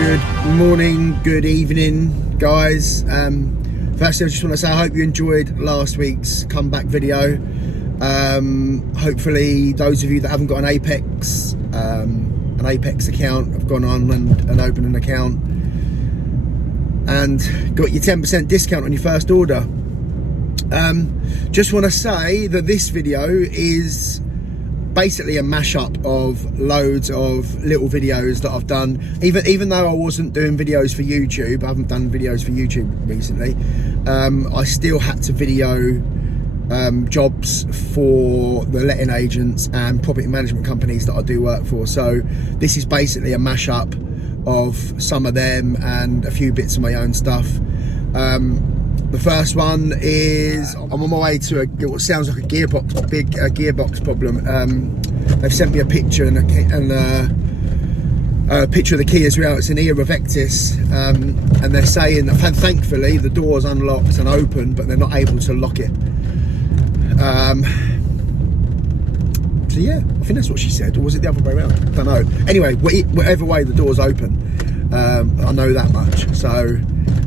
Good morning, good evening, guys. Firstly, I just want to say I hope you enjoyed last week's comeback video. Hopefully, those of you that haven't got an Apex account have gone on and opened an account and got your 10% discount on your first order. Just want to say that this video is basically a mashup of loads of little videos that I've done. Even though I wasn't doing videos for YouTube, I haven't done videos for YouTube recently, I still had to video jobs for the letting agents and property management companies that I do work for. So this is basically a mashup of some of them and a few bits of my own stuff. The first one is I'm on my way to what sounds like a gearbox problem. They've sent me a picture and a picture of the key as well. It's an era vectis, and they're saying that thankfully the door's unlocked and open, but they're not able to lock it. So yeah, I think that's what she said, or was it the other way around? I don't know. Anyway, whatever way, the door's open. I know that much. So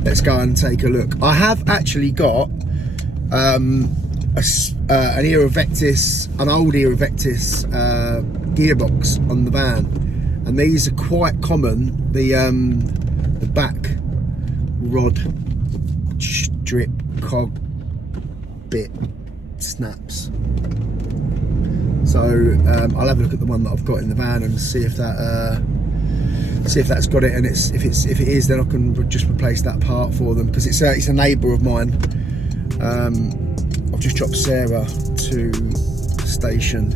let's go and take a look. I have actually got an era vectis, an old era vectis gearbox on the van, and these are quite common. The back rod strip cog bit snaps. So I'll have a look at the one that I've got in the van and see if that's got it, and if it is, then I can just replace that part for them, because it's a neighbour of mine. I've just dropped Sarah to the station,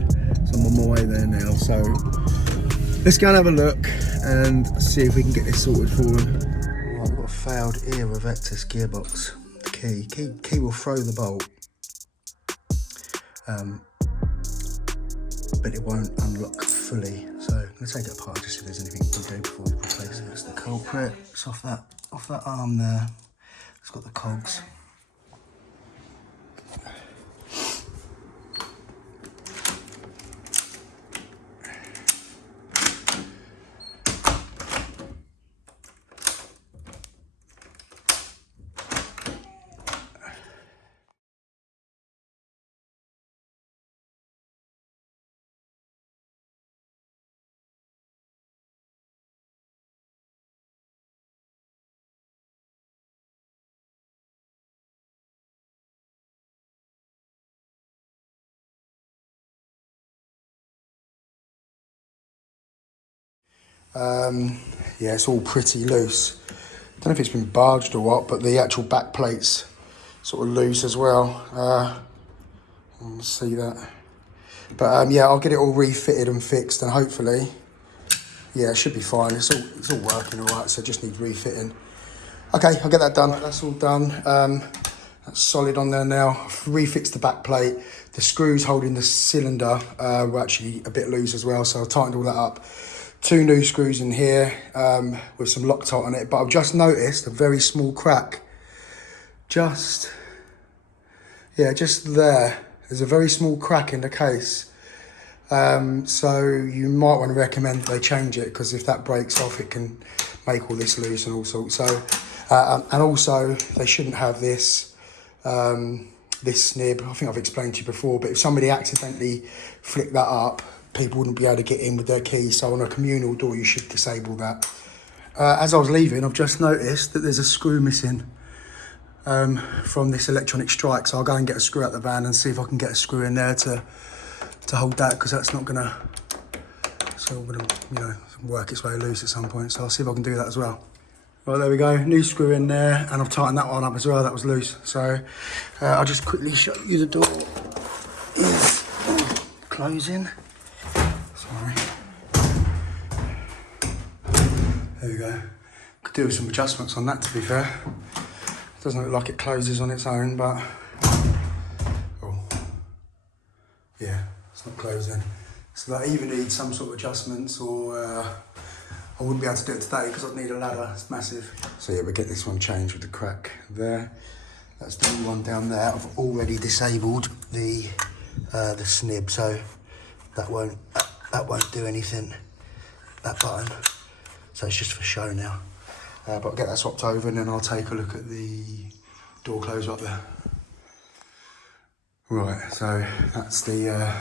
so I'm on my way there now. So let's go and have a look and see if we can get this sorted for them. Right, we've got a failed era vectis gearbox. The key will throw the bolt, but it won't unlock fully. So let's take it apart just see if there's anything we can do before we replace it. That's the culprit. It's off that arm there. It's got the cogs. Yeah, it's all pretty loose. Don't know if it's been barged or what, but the actual back plate's sort of loose as well. Let's see that. But yeah, I'll get it all refitted and fixed, and hopefully, yeah, it should be fine. It's all working all right, so it just needs refitting. Okay, I'll get that done. Right, that's all done. That's solid on there now. I've refixed the back plate. The screws holding the cylinder were actually a bit loose as well, so I tightened all that up. 2 new screws in here with some Loctite on it, but I've just noticed a very small crack. Just there. There's a very small crack in the case. So you might want to recommend they change it, because if that breaks off, it can make all this loose and all sorts. So, and also they shouldn't have this snib. I think I've explained to you before, but if somebody accidentally flicked that up, people wouldn't be able to get in with their keys. So on a communal door, you should disable that. As I was leaving, I've just noticed that there's a screw missing from this electronic strike. So I'll go and get a screw out the van and see if I can get a screw in there to hold that, because that's not gonna, it's all gonna, work its way loose at some point. So I'll see if I can do that as well. Right, there we go, new screw in there, and I've tightened that one up as well. That was loose. So I'll just quickly show you the door is closing. Sorry. There we go. Could do with some adjustments on that, to be fair. It doesn't look like it closes on its own, but yeah, it's not closing. So that either needs some sort of adjustments, or I wouldn't be able to do it today because I'd need a ladder. It's massive. So yeah, we'll get this one changed with the crack there. That's the new one down there. I've already disabled the snib, so that won't do anything, that button. so it's just for show now. But I'll get that swapped over and then I'll take a look at the door closer up there. Right, so that's the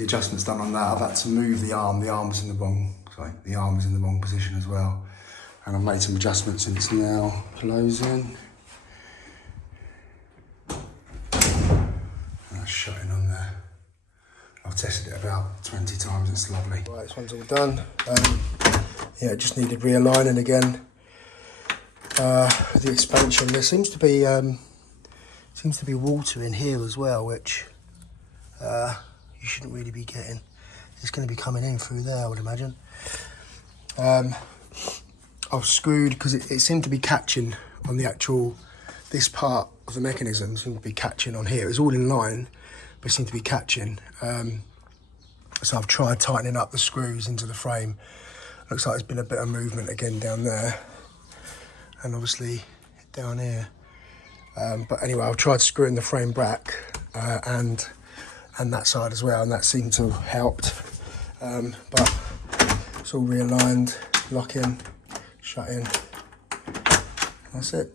adjustments done on that. I've had to move the arm. The arm was in the wrong position as well. And I've made some adjustments and it's now closing. That's shutting on there. I've tested it about 20 times, it's lovely. Right, this one's all done. Yeah, it just needed realigning again. The expansion, there seems to be water in here as well, which you shouldn't really be getting. It's going to be coming in through there, I would imagine. I've screwed, because it seemed to be catching on the actual, this part of the mechanism seemed to be catching on here. It's all in line, but it seemed to be catching. So I've tried tightening up the screws into the frame. Looks like there's been a bit of movement again down there. And obviously down here. But anyway, I've tried screwing the frame back and that side as well, and that seemed to have helped. But it's all realigned, lock in, shut in. That's it.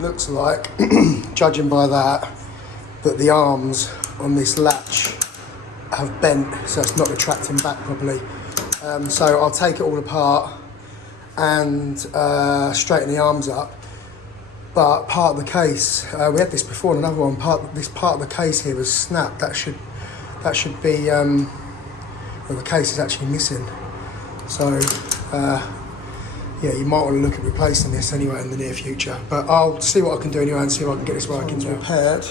Looks like, judging by that the arms on this latch have bent, so it's not retracting back properly. So I'll take it all apart and straighten the arms up. But part of the case, we had this before in another one, this part of the case here was snapped. That should be, well, the case is actually missing. So yeah, you might want to look at replacing this anyway in the near future. But I'll see what I can do anyway and see if I can get this working. It's repaired.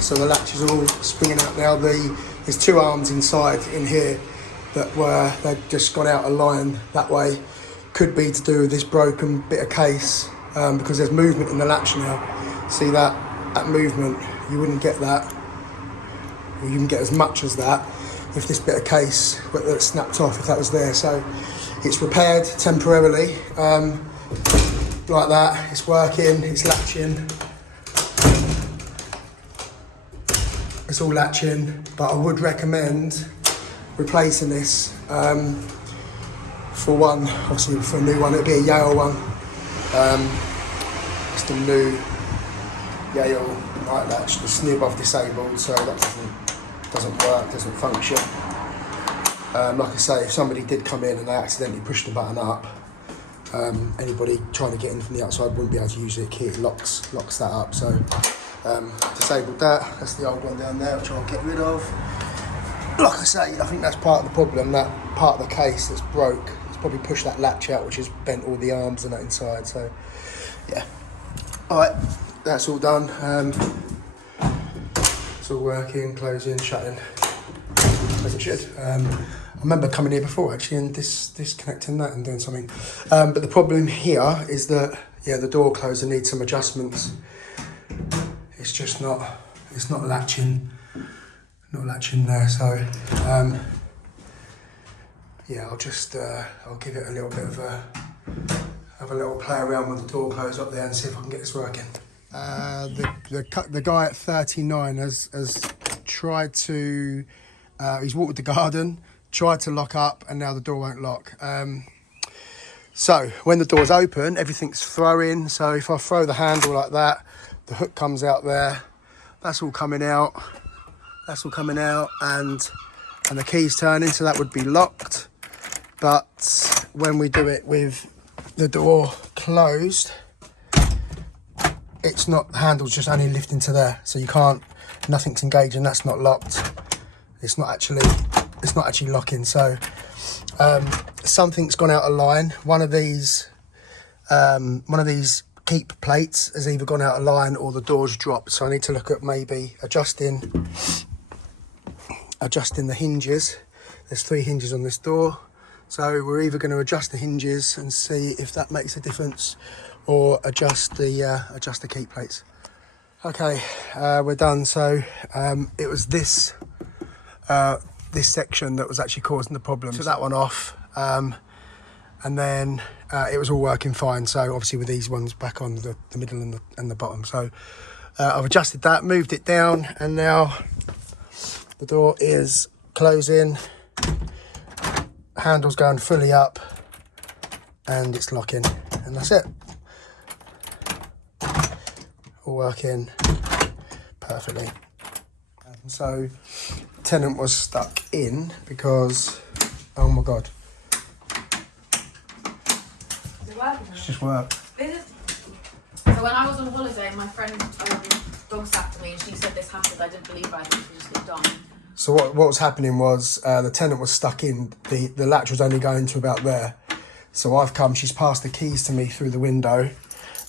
So the latch is all springing out now. There's two arms inside in here that they'd just gone out of line that way. Could be to do with this broken bit of case because there's movement in the latch now. See that movement? You wouldn't get that. Or you wouldn't get as much as that if this bit of case that snapped off, if that was there. So it's repaired temporarily, like that. It's working, it's latching. It's all latching, but I would recommend replacing this for one, obviously for a new one. It'd be a Yale one. Just a new Yale nightlatch. The snib I've disabled, so that doesn't work, doesn't function. Like I say, if somebody did come in and they accidentally pushed the button up, anybody trying to get in from the outside wouldn't be able to use the key. It locks that up. So disabled that. That's the old one down there, which I'll get rid of. Like I say, I think that's part of the problem. That part of the case that's broke, it's probably pushed that latch out, which has bent all the arms and that inside. So yeah. All right, that's all done. It's all working, closing, shutting, as it should. I remember coming here before actually and disconnecting that and doing something. But the problem here is that, yeah, the door closer needs some adjustments. It's just it's not latching there. So yeah, I'll give it a little bit of have a little play around with the door closer up there and see if I can get this working. The guy at 39 has tried to, he's walked the garden, tried to lock up, and now the door won't lock. So when the door's open, everything's throwing. So if I throw the handle like that, the hook comes out there. That's all coming out. That's all coming out, and the key's turning, so that would be locked. But when we do it with the door closed, it's not, the handle's just only lifting to there, so you can't, nothing's engaging, that's not locked. It's not actually locking. So something's gone out of line. One of these keep plates has either gone out of line or the door's dropped. So I need to look at maybe adjusting the hinges. There's 3 hinges on this door. So we're either going to adjust the hinges and see if that makes a difference, or adjust the keep plates. Okay, we're done. So it was this section that was actually causing the problem. Took that one off, and and then it was all working fine. So obviously with these ones back on the middle and the bottom. So I've adjusted that, moved it down, and now the door is closing, handle's going fully up, and it's locking, and that's it. All working perfectly. So tenant was stuck in because, oh my god, it's just worked. So when I was on holiday, my friend dog sat to me and she said this happened. I didn't believe her. I think she just looked on. So what was happening was the tenant was stuck in, the latch was only going to about there. So I've come, she's passed the keys to me through the window,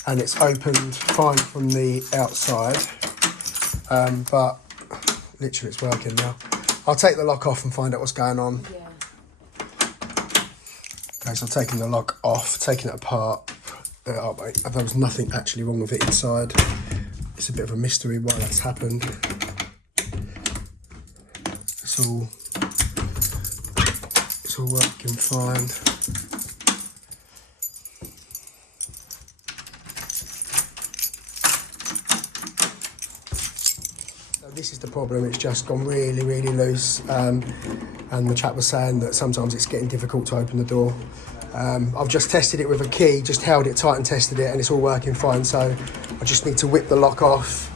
and it's opened fine from the outside, but literally it's working now. I'll take the lock off and find out what's going on. Yeah. Okay, so I've taken the lock off, taken it apart. Oh, wait, there was nothing actually wrong with it inside. It's a bit of a mystery why that's happened. It's all working fine. This is the problem, it's just gone really, really loose, and the chap was saying that sometimes it's getting difficult to open the door. I've just tested it with a key, just held it tight and tested it, and it's all working fine. So I just need to whip the lock off,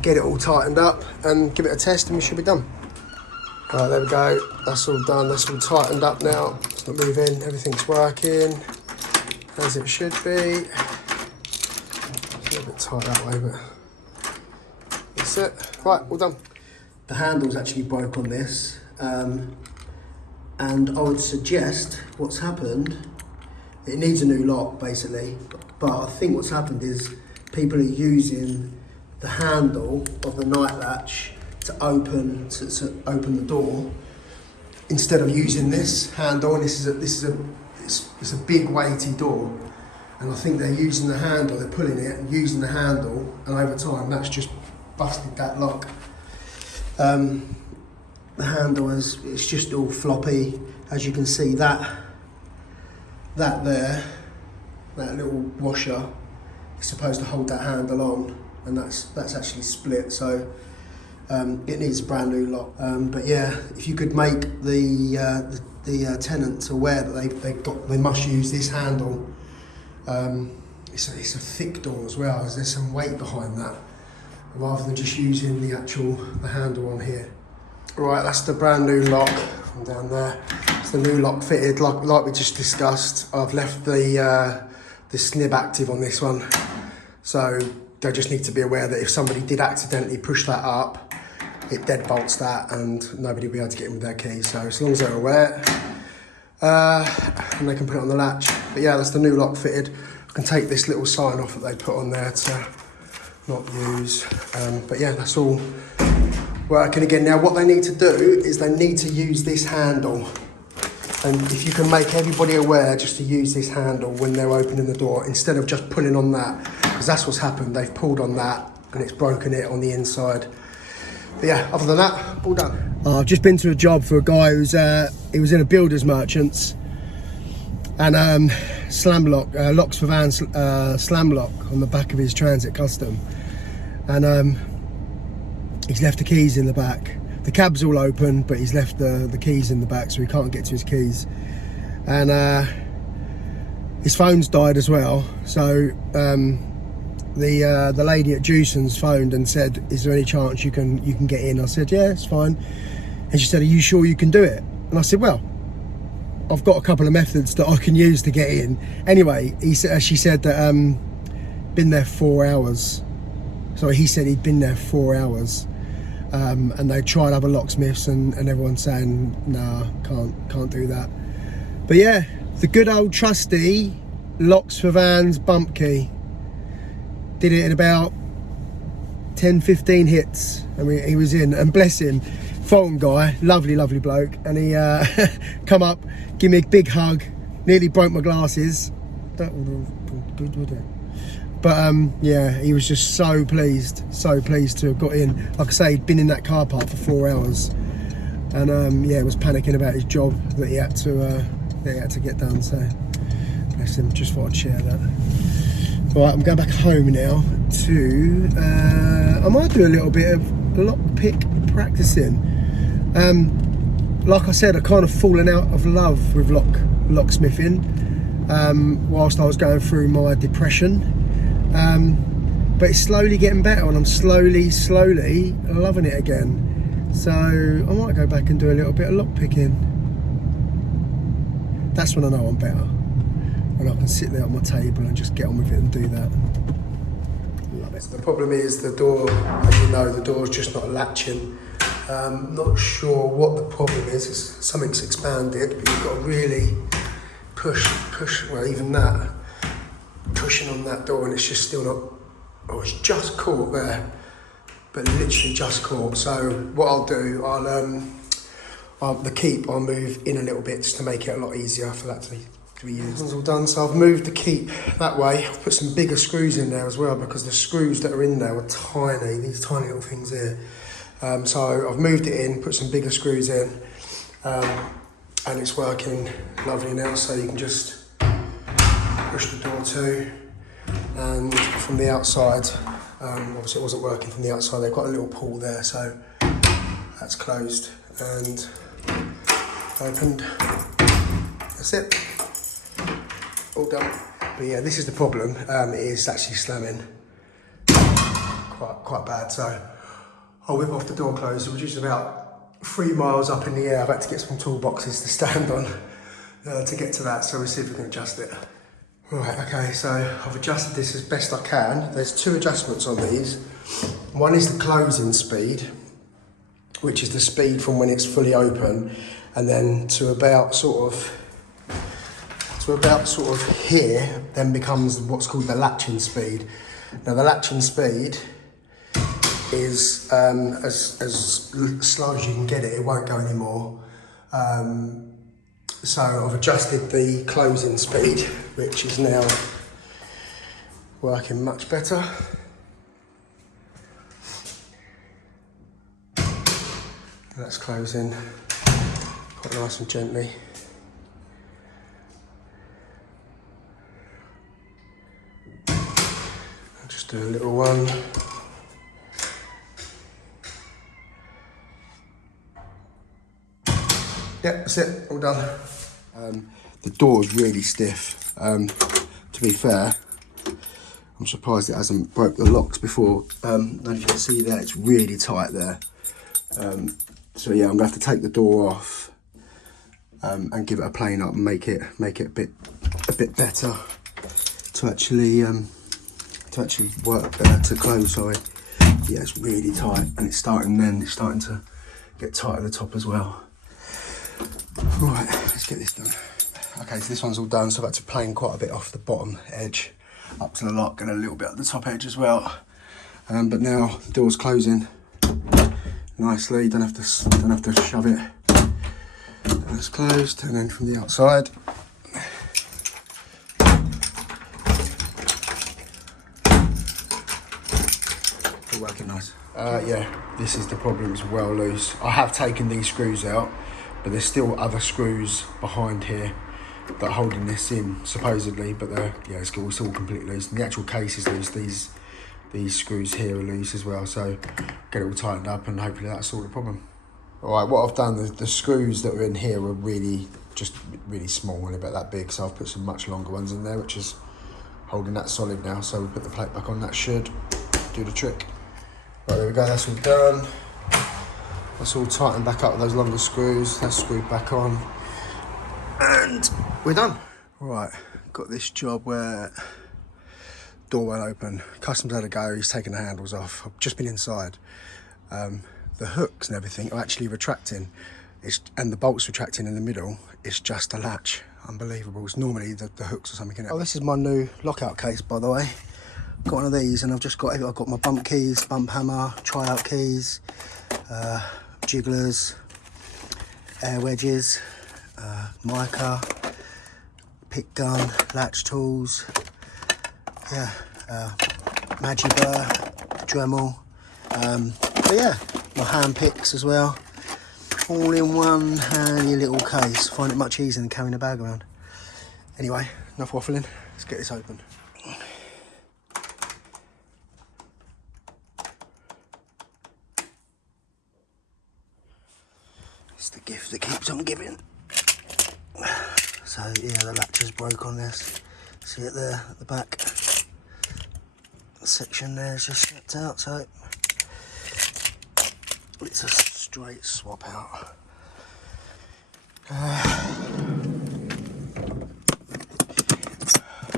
get it all tightened up and give it a test, and we should be done. Right, there we go, that's all done, that's all tightened up now. It's not moving, everything's working as it should be. It's a little bit tight that way, but that's it. Right, all done. The handle's actually broke on this, and I would suggest what's happened, it needs a new lock basically, but I think what's happened is people are using the handle of the night latch to open the door instead of using this handle, and it's a big weighty door, and I think they're using the handle, they're pulling it and using the handle, and over time that's just busted that lock. The handle it's just all floppy, as you can see. That there, that little washer is supposed to hold that handle on, and that's actually split. So it needs a brand new lock. But yeah, if you could make the tenants aware that they must use this handle. It's a thick door as well. There's some weight behind that, rather than just using the handle on here. Right, that's the brand new lock from down there. It's the new lock fitted, like we just discussed. I've left the snib active on this one, so they just need to be aware that if somebody did accidentally push that up, it deadbolts that and nobody will be able to get in with their key. So as long as they're aware, and they can put it on the latch. But yeah, that's the new lock fitted. I can take this little sign off that they put on there to not use. But yeah, that's all working again. Now what they need to do is they need to use this handle, and if you can make everybody aware just to use this handle when they're opening the door instead of just pulling on that, because that's what's happened. They've pulled on that and it's broken it on the inside. But yeah, other than that, all done. I've just been to a job for a guy who's he was in a builder's merchants, and slam lock, locks for vans, slam lock on the back of his Transit Custom, and he's left the keys in the back. The cab's all open, but he's left the keys in the back, so he can't get to his keys. And his phone's died as well. So the lady at Jewson's phoned and said, "Is there any chance you can get in?" I said, "Yeah, it's fine." And she said, "Are you sure you can do it?" And I said, "Well, I've got a couple of methods that I can use to get in." Anyway, she said that been there 4 hours. So he said he'd been there 4 hours, and they tried other locksmiths, and everyone's saying, "Nah, can't do that." But yeah, the good old trusty locks for vans bump key. Did it in about 10-15 hits, and he was in. And bless him, Fulham guy, lovely bloke, and he come up, give me a big hug, nearly broke my glasses. That would have been good, would it? But yeah, he was just so pleased to have got in. Like I say, he'd been in that car park for 4 hours, and yeah, was panicking about his job that he had to they had to get done, so bless them, just thought I'd share that. Right, I'm going back home now to, I might do a little bit of lockpick practicing. Like I said, I kind of fallen out of love with locksmithing whilst I was going through my depression. But it's slowly getting better, and I'm slowly loving it again. So I might go back and do a little bit of lockpicking. That's when I know I'm better. And I can sit there at my table and just get on with it and do that. Love it. The problem is the door, as you know, the door's just not latching. Not sure what the problem is. Something's expanded, but you've got to really push, well, even that, pushing on that door, and it's just still not, oh, it's just caught there, but literally just caught. So what I'll do, I'll move in a little bit just to make it a lot easier for that to be used. It's all done, so I've moved the keep that way. I've put some bigger screws in there as well, because the screws that are in there were tiny, these tiny little things here. So I've moved it in, put some bigger screws in, and it's working lovely now. So you can just push the door to, and from the outside, obviously it wasn't working from the outside, they've got a little pull there, so that's closed and opened. That's it, all done. But yeah, this is the problem, it is actually slamming quite bad, so I'll whip off the door closer, which is about 3 miles up in the air. I've had to get some toolboxes to stand on to get to that, so we'll see if we can adjust it. Right, okay, so I've adjusted this as best I can. There's 2 adjustments on these. One is the closing speed, which is the speed from when it's fully open, and then to about sort of here, then becomes what's called the latching speed. Now the latching speed is as slow as you can get it. It won't go anymore. So I've adjusted the closing speed, which is now working much better. That's closing quite nice and gently. I'll just do a little one. Yep, that's it, all done. The door's really stiff. To be fair, I'm surprised it hasn't broke the locks before. As you can see there, it's really tight there. So yeah, I'm gonna have to take the door off and give it a plane up and make it a bit better to actually work to close. Sorry. Yeah, it's really tight, and it's starting to get tight at the top as well. Right, let's get this done. Okay, so this one's all done, so I've had to plane quite a bit off the bottom edge up to the lock and a little bit at the top edge as well. But now the door's closing nicely. Don't have to shove it. That's closed, and then from the outside. All working nice. Yeah, this is the problem. It's well loose. I have taken these screws out, but there's still other screws behind here that are holding this in, supposedly, but it's all completely loose. And the actual case is loose. These screws here are loose as well, so get it all tightened up and hopefully that'll solve the problem. All right, what I've done, the screws that are in here are really small, only about that big, so I've put some much longer ones in there, which is holding that solid now. So we put the plate back on, that should do the trick. Right, there we go, that's all done. That's all tightened back up with those longer screws. That's screwed back on. And we're done. Right, got this job where door won't open. Customer's had a go, he's taken the handles off. I've just been inside. The hooks and everything are actually retracting. And the bolt's retracting in the middle. It's just a latch. Unbelievable. It's normally the hooks or something in it. Oh, this is my new lockout case, by the way. Got one of these, and I've got my bump keys, bump hammer, tryout keys, jigglers, air wedges, mica, pick gun, latch tools, yeah, Magi burr, Dremel, but yeah, my hand picks as well, all in one handy little case. Find it much easier than carrying a bag around. Anyway, enough waffling. Let's get this open. It's the gift that keeps on giving. So yeah, the latch is broke on this. See it there at the back? The section there is just snapped out, so it's a straight swap out.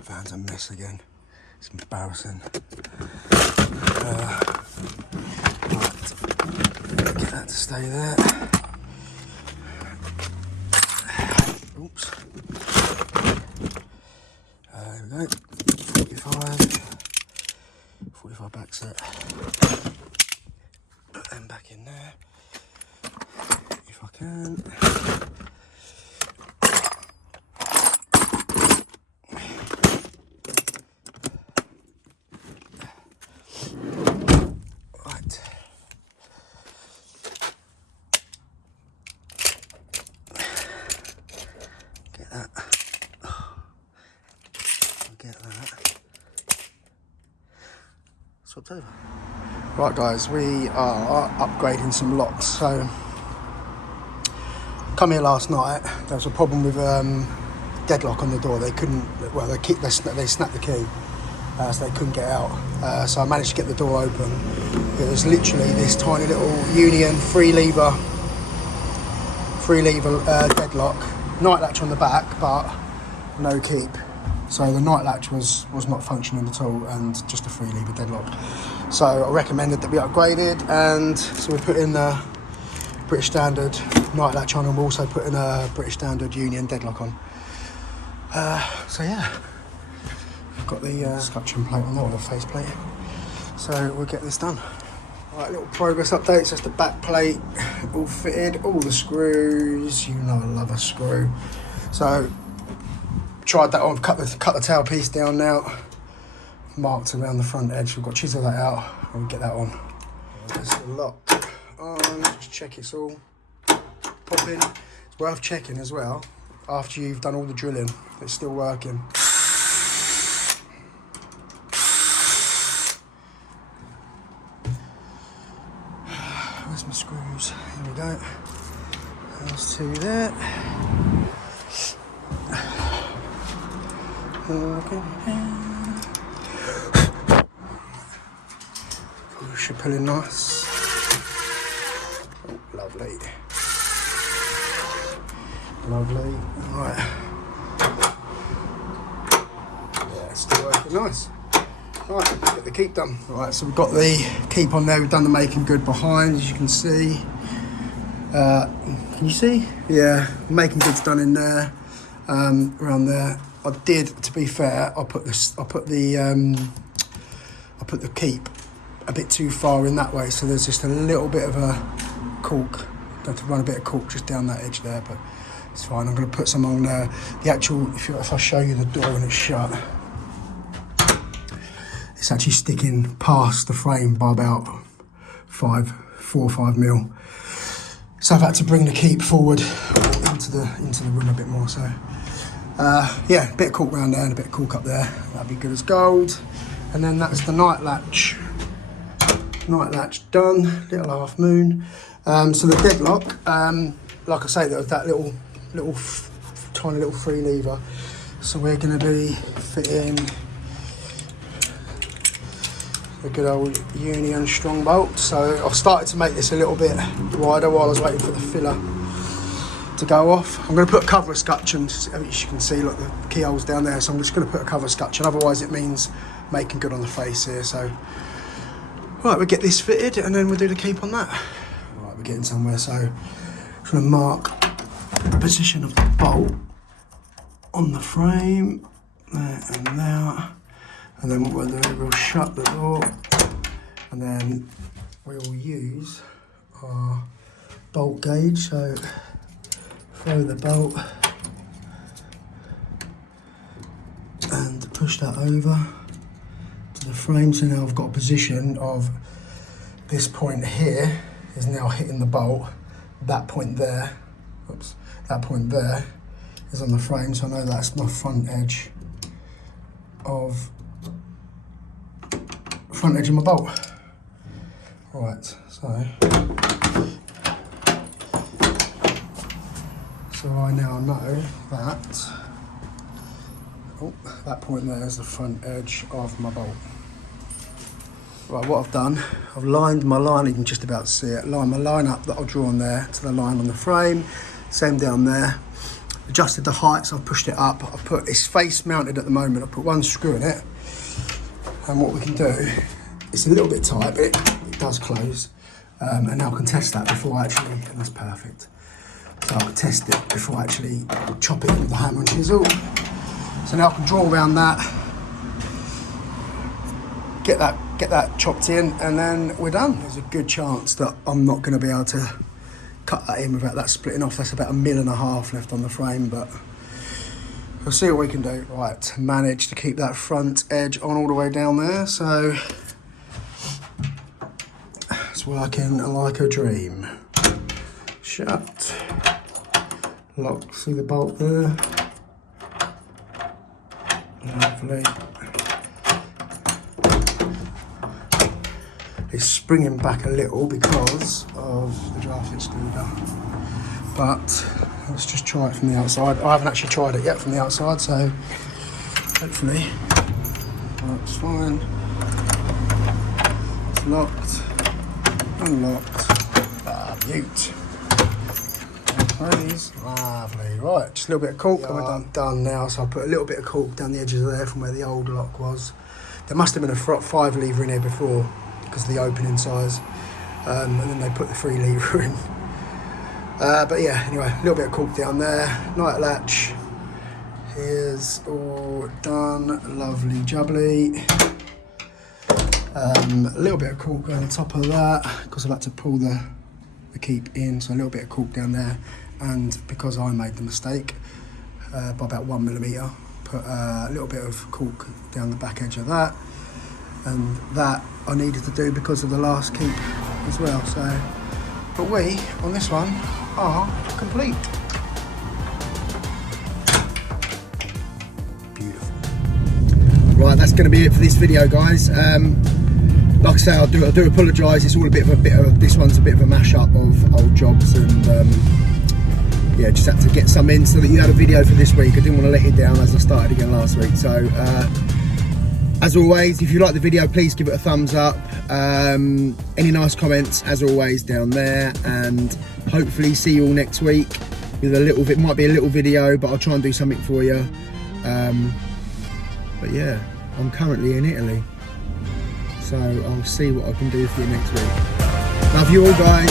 Van's a mess again. It's embarrassing. Right. Get that to stay there. Oops. There we go. 45 back set. Put them back in there if I can. Right. Get that. Get that. Swapped over. Right guys, we are upgrading some locks. So, come here last night, there was a problem with deadlock on the door. They couldn't, well they snapped the key, so they couldn't get out. So I managed to get the door open. It was literally this tiny little Union three lever deadlock, night latch on the back, but no keep. So the night latch was not functioning at all, and just a 3-lever deadlock. So I recommended that we upgraded, and so we put in the British Standard night latch on, and we also put in a British Standard Union deadlock on. So yeah, I've got the scutcheon plate on there, or the face plate. So we'll get this done. Right, little progress update. So that's the back plate all fitted, all the screws. You know I love a screw. So tried that on, cut the tail piece down now, marked around the front edge. We've got to chisel that out and get that on. There's the lock on, just check it's all popping. It's worth checking as well after you've done all the drilling, it's still working. Where's my screws? Here we go. There's 2 there. Okay. Should pull in nice. Oh, lovely. Lovely. Right. Yeah, it's still working nice. Right, let's get the keep done. Right, so we've got the keep on there. We've done the making good behind, as you can see. Can you see? Yeah, making good's done in there, around there. I did, to be fair, I put the keep a bit too far in that way, so there's just a little bit of a cork. Have to run a bit of cork just down that edge there, but it's fine. I'm going to put some on the actual. If I show you the door when it's shut, it's actually sticking past the frame by about 4 or 5 mil. So I've had to bring the keep forward into the room a bit more. So. Yeah, a bit of cork round there and a bit of cork up there. That'd be good as gold. And then that's the night latch. Night latch done. Little half moon. So the deadlock, like I say, there was that tiny little 3-lever. So we're going to be fitting a good old Union strong bolt. So I've started to make this a little bit wider while I was waiting for the filler to go off. I'm going to put a cover of scutcheon, as you can see, look, the keyhole's down there, so I'm just going to put a cover of scutcheon, otherwise it means making good on the face here. So right, we'll get this fitted and then we'll do the keep on that. Right, we're getting somewhere. So I'm going to mark the position of the bolt on the frame, there and there, and then what we'll do, we'll shut the door, and then we'll use our bolt gauge. So throw the bolt and push that over to the frame. So now I've got a position of this point here is now hitting the bolt, that point there, oops, that point there is on the frame, so I know that's my front edge of my bolt. Right, so I now know that, oh, that point there is the front edge of my bolt. Right, what I've done, I've lined my line, you can just about see it, line my line up that I'll draw on there to the line on the frame, same down there. Adjusted the height, so I've pushed it up. I've put, it's face mounted at the moment, I've put one screw in it, and what we can do, it's a little bit tight, but it does close, and now I can test that before actually, and that's perfect. So I can test it before I actually chop it with the hammer and chisel. So now I can draw around that, get that chopped in, and then we're done. There's a good chance that I'm not going to be able to cut that in without that splitting off. That's about 1.5 mil left on the frame, but we'll see what we can do. Right, managed to keep that front edge on all the way down there, so it's working like a dream. Shut. Lock, see the bolt there? Lovely. It's springing back a little because of the draft excluder, but let's just try it from the outside. I haven't actually tried it yet from the outside, so hopefully that's fine. It's locked, unlocked, mute. Please, lovely. Right, just a little bit of cork, and we're done now. So I put a little bit of cork down the edges of there from where the old lock was. There must have been a 5 lever in here before, because of the opening size, and then they put the 3 lever in. But yeah, anyway, a little bit of cork down there. Night latch is all done, lovely jubbly. A little bit of cork on the top of that, because I've had to pull the keep in, so a little bit of cork down there, and because I made the mistake by about 1 millimetre, put a little bit of cork down the back edge of that. And that I needed to do because of the last keep as well. So, but we on this one are complete. Beautiful. Right, that's going to be it for this video, guys. Like I say, I do apologise. It's all this one's a bit of a mashup of old jobs, and yeah, just had to get some in so that you had a video for this week. I didn't want to let you down as I started again last week. So. As always, if you like the video, please give it a thumbs up. Any nice comments, as always, down there. And hopefully see you all next week with a little bit, might be a little video, but I'll try and do something for you. But yeah, I'm currently in Italy, so I'll see what I can do for you next week. Love you all, guys.